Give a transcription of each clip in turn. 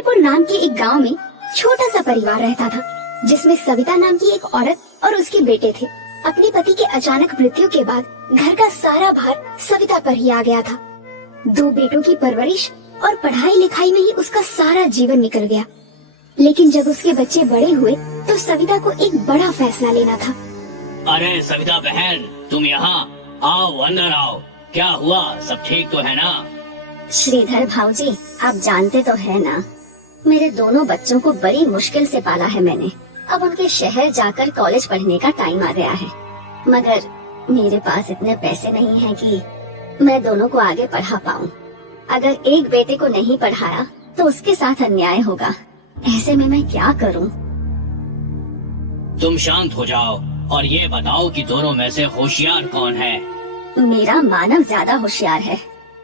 श्रीधरपुर नाम के एक गांव में छोटा सा परिवार रहता था, जिसमें सविता नाम की एक औरत और उसके बेटे थे। अपने पति के अचानक मृत्यु के बाद घर का सारा भार सविता पर ही आ गया था। 2 बेटों की परवरिश और पढ़ाई लिखाई में ही उसका सारा जीवन निकल गया। लेकिन जब उसके बच्चे बड़े हुए तो सविता को एक बड़ा फैसला लेना था। अरे सविता बहन, तुम यहाँ आओ, अंदर आओ। क्या हुआ, सब ठीक तो है ना? श्रीधर भाऊजी, आप जानते तो है ना, मेरे दोनों बच्चों को बड़ी मुश्किल से पाला है मैंने। अब उनके शहर जाकर कॉलेज पढ़ने का टाइम आ गया है, मगर मेरे पास इतने पैसे नहीं हैं कि मैं दोनों को आगे पढ़ा पाऊं। अगर एक बेटे को नहीं पढ़ाया तो उसके साथ अन्याय होगा। ऐसे में मैं क्या करूं? तुम शांत हो जाओ और ये बताओ कि दोनों में से होशियार कौन है? मेरा मानव ज्यादा होशियार है।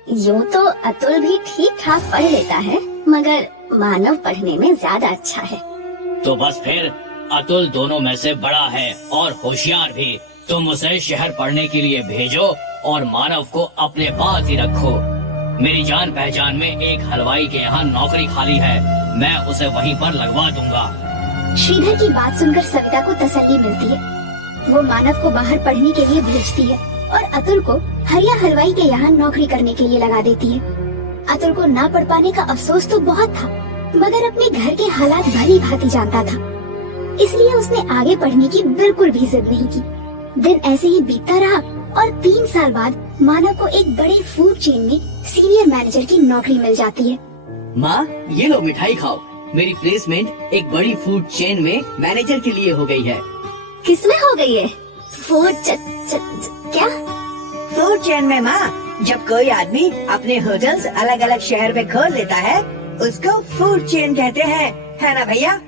यूँ तो अतुल भी ठीक ठाक पढ़ लेता है, मगर मानव पढ़ने में ज्यादा अच्छा है। तो बस फिर अतुल दोनों में से बड़ा है और होशियार भी। तुम उसे शहर पढ़ने के लिए भेजो और मानव को अपने पास ही रखो। मेरी जान पहचान में एक हलवाई के यहाँ नौकरी खाली है, मैं उसे वहीं पर लगवा दूंगा। श्रीधर की बात सुनकर सविता को तसल्ली मिलती है। वो मानव को बाहर पढ़ने के लिए भेजती है और अतुल को हरिया हलवाई के यहाँ नौकरी करने के लिए लगा देती है। अतुल को ना पढ़ पाने का अफसोस तो बहुत था, मगर अपने घर के हालात भली भांति जानता था, इसलिए उसने आगे पढ़ने की बिल्कुल भी जिद नहीं की। दिन ऐसे ही बीतता रहा और 3 साल बाद मानव को एक बड़े फूड चेन में सीनियर मैनेजर की नौकरी मिल जाती है। माँ, ये लो मिठाई खाओ। मेरी प्लेसमेंट एक बड़ी फूड चेन में मैनेजर के लिए हो गई है। किसमें हो गई है? फूड क्या? फूड चेन में माँ, जब कोई आदमी अपने होटल्स अलग अलग शहर में खोल लेता है उसको फूड चेन कहते हैं, है ना भैया?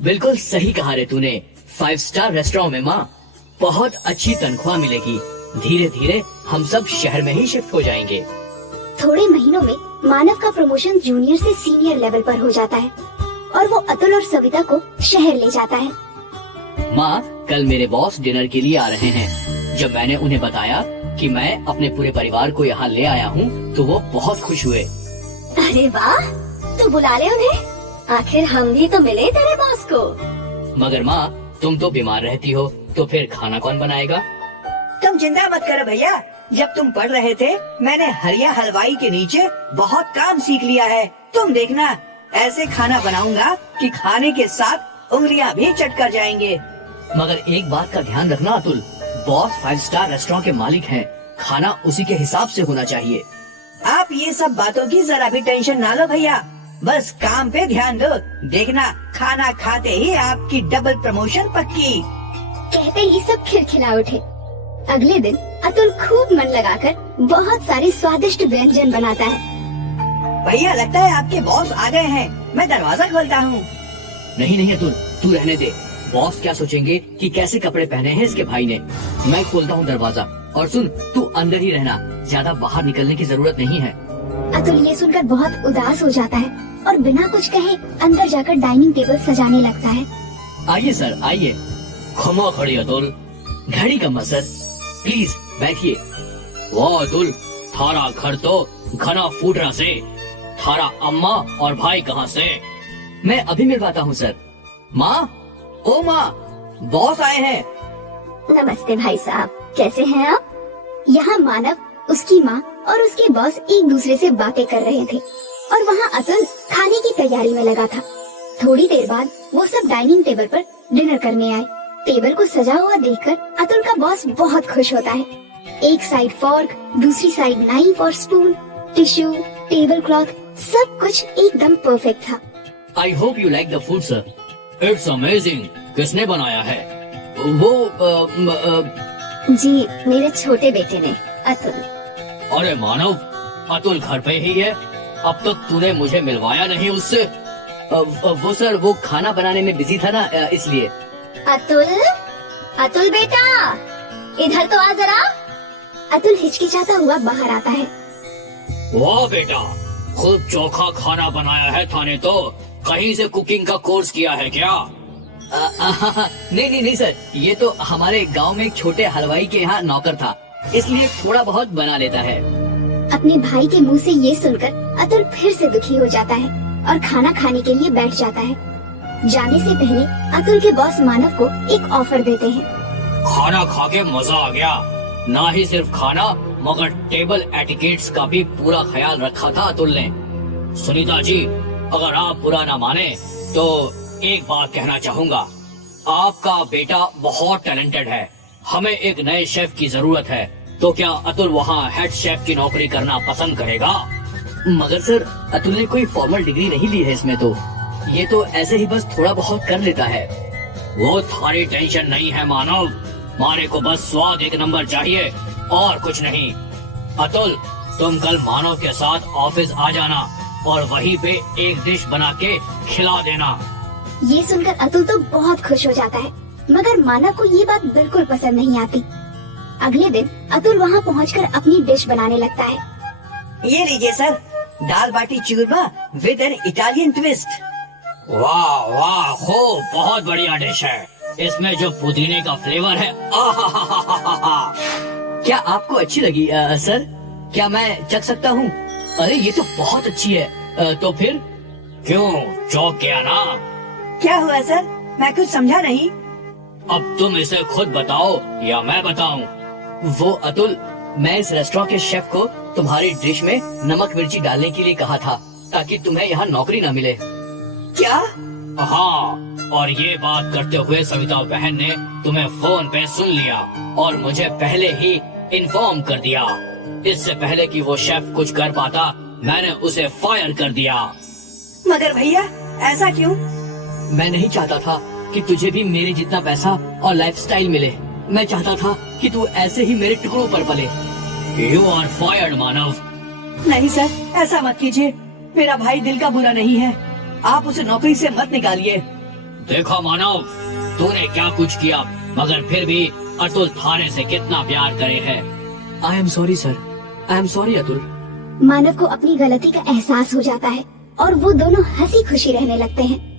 बिल्कुल सही कहा रे तूने। 5 स्टार रेस्टोरेंट में माँ, बहुत अच्छी तनख्वाह मिलेगी। धीरे धीरे हम सब शहर में ही शिफ्ट हो जाएंगे। थोड़े महीनों में मानव का प्रमोशन जूनियर से सीनियर लेवल पर हो जाता है और वो अतुल और सविता को शहर ले जाता है। माँ, कल मेरे बॉस डिनर के लिए आ रहे हैं। जब मैंने उन्हें बताया कि मैं अपने पूरे परिवार को यहाँ ले आया हूँ तो वो बहुत खुश हुए। अरे वाह, तो बुला ले उन्हें, आखिर हम भी तो मिले तेरे बॉस को। मगर माँ, तुम तो बीमार रहती हो, तो फिर खाना कौन बनाएगा? तुम चिंता मत करो भैया, जब तुम पढ़ रहे थे मैंने हरिया हलवाई के नीचे बहुत काम सीख लिया है। तुम देखना, ऐसे खाना बनाऊंगा कि खाने के साथ उंगलियां भी चट कर जाएंगे। मगर एक बात का ध्यान रखना अतुल, बॉस 5 स्टार रेस्टोरेंट के मालिक हैं, खाना उसी के हिसाब से होना चाहिए। आप ये सब बातों की जरा भी टेंशन ना लो भैया, बस काम पे ध्यान दो। देखना, खाना खाते ही आपकी डबल प्रमोशन पक्की। कहते ही सब खिलखिला उठे। अगले दिन अतुल खूब मन लगाकर बहुत सारे स्वादिष्ट व्यंजन बनाता है। भैया, लगता है आपके बॉस आ गए हैं, मैं दरवाजा खोलता हूँ। नहीं नहीं अतुल, तू रहने दे। बॉस क्या सोचेंगे कि कैसे कपड़े पहने हैं इसके भाई ने। मैं खोलता हूँ दरवाजा। और सुन, तू अंदर ही रहना, ज्यादा बाहर निकलने की जरूरत नहीं है। अतुल ये सुनकर बहुत उदास हो जाता है और बिना कुछ कहे अंदर जाकर डाइनिंग टेबल सजाने लगता है। आइए सर, आइए। खमा खड़ी अतुल, घड़ी का मत सर, प्लीज बैठिए। वाह अतुल, थारा घर तो घना फूटरा से। थारा अम्मा और भाई कहाँ से? मैं अभी मिलवाता हूँ सर। माँ, ओ माँ, बॉस आए हैं। नमस्ते भाई साहब, कैसे हैं आप? यहाँ मानव, उसकी माँ और उसके बॉस एक दूसरे से बातें कर रहे थे और वहाँ अतुल खाने की तैयारी में लगा था। थोड़ी देर बाद वो सब डाइनिंग टेबल पर डिनर करने आए। टेबल को सजा हुआ देखकर अतुल का बॉस बहुत खुश होता है। एक साइड फोर्क, दूसरी साइड नाइफ और स्पून, टिश्यू, टेबल क्लॉथ, सब कुछ एकदम परफेक्ट था। I hope you like the food sir. It's amazing. किसने बनाया है? वो जी, मेरे छोटे बेटे ने, अतुल। अरे मानव, अतुल घर पे ही है? अब तक तूने मुझे मिलवाया नहीं उससे। वो सर, वो खाना बनाने में बिजी था ना, इसलिए। अतुल, अतुल बेटा, इधर तो आ जरा। अतुल हिचकिचाता हुआ बाहर आता है। वाह बेटा, खूब चोखा खाना बनाया है थाने तो। कहीं से कुकिंग का कोर्स किया है क्या? नहीं सर, ये तो हमारे गांव में एक छोटे हलवाई के यहाँ नौकर था, इसलिए थोड़ा बहुत बना लेता है। अपने भाई के मुंह से ये सुनकर अतुल फिर से दुखी हो जाता है। और खाना खाने के लिए बैठ जाता है। जाने से पहले अतुल के बॉस मानव को एक ऑफर देते हैं। खाना खा के मजा आ गया। ना ही सिर्फ खाना मगर टेबल एटिकेट्स का भी पूरा ख्याल रखा था अतुल ने। सुनीता जी, अगर आप बुरा ना माने तो एक बात कहना चाहूँगा। आपका बेटा बहुत टैलेंटेड है। हमें एक नए शेफ की जरूरत है। तो क्या अतुल वहाँ हेड शेफ की नौकरी करना पसंद करेगा? मगर सर, अतुल ने कोई फॉर्मल डिग्री नहीं ली है इसमें तो। ये तो ऐसे ही बस थोड़ा बहुत कर लेता है। वो थारी टेंशन नहीं है मानव। मारे को बस स्वाद एक नंबर चाहिए और कुछ नहीं। अतुल, तुम कल मानव के साथ ऑफिस आ जाना और वहीं पे एक डिश बना के खिला देना। ये सुनकर अतुल तो बहुत खुश हो जाता है, मगर मानव को ये बात बिल्कुल पसंद नहीं आती। अगले दिन अतुल वहाँ पहुँचकर अपनी डिश बनाने लगता है। ये लीजिए सर, दाल बाटी चूरमा विद एन इटालियन ट्विस्ट। वाह वाह, खूब, बहुत बढ़िया डिश है। इसमें जो पुदीने का फ्लेवर है, आहाहाहाहा। क्या आपको अच्छी लगी सर? क्या मैं चख सकता हूँ? अरे ये तो बहुत अच्छी है। तो फिर क्यों चौंक गया ना? क्या हुआ सर? मैं कुछ समझा नहीं। अब तुम इसे खुद बताओ या मैं बताऊं? वो अतुल, मैं इस रेस्टोरेंट के शेफ को तुम्हारी डिश में नमक मिर्ची डालने के लिए कहा था ताकि तुम्हें यहाँ नौकरी न मिले। क्या? हाँ, और ये बात करते हुए सविता बहन ने तुम्हें फोन पे सुन लिया और मुझे पहले ही इन्फॉर्म कर दिया। इससे पहले कि वो शेफ कुछ कर पाता, मैंने उसे फायर कर दिया। मगर भैया, ऐसा क्यों? मैं नहीं चाहता था कि तुझे भी मेरे जितना पैसा और लाइफस्टाइल मिले। मैं चाहता था कि तू ऐसे ही मेरे टुकड़ों पर पले। यू आर फायर्ड मानव। नहीं सर, ऐसा मत कीजिए। मेरा भाई दिल का बुरा नहीं है। आप उसे नौकरी से मत निकालिए। देखो मानव, तूने क्या कुछ किया, मगर फिर भी अतुल थाने से कितना प्यार करे है। I am sorry sir, I am sorry Atul. Manav को अपनी गलती का एहसास हो जाता है और वो दोनों हंसी खुशी रहने लगते हैं।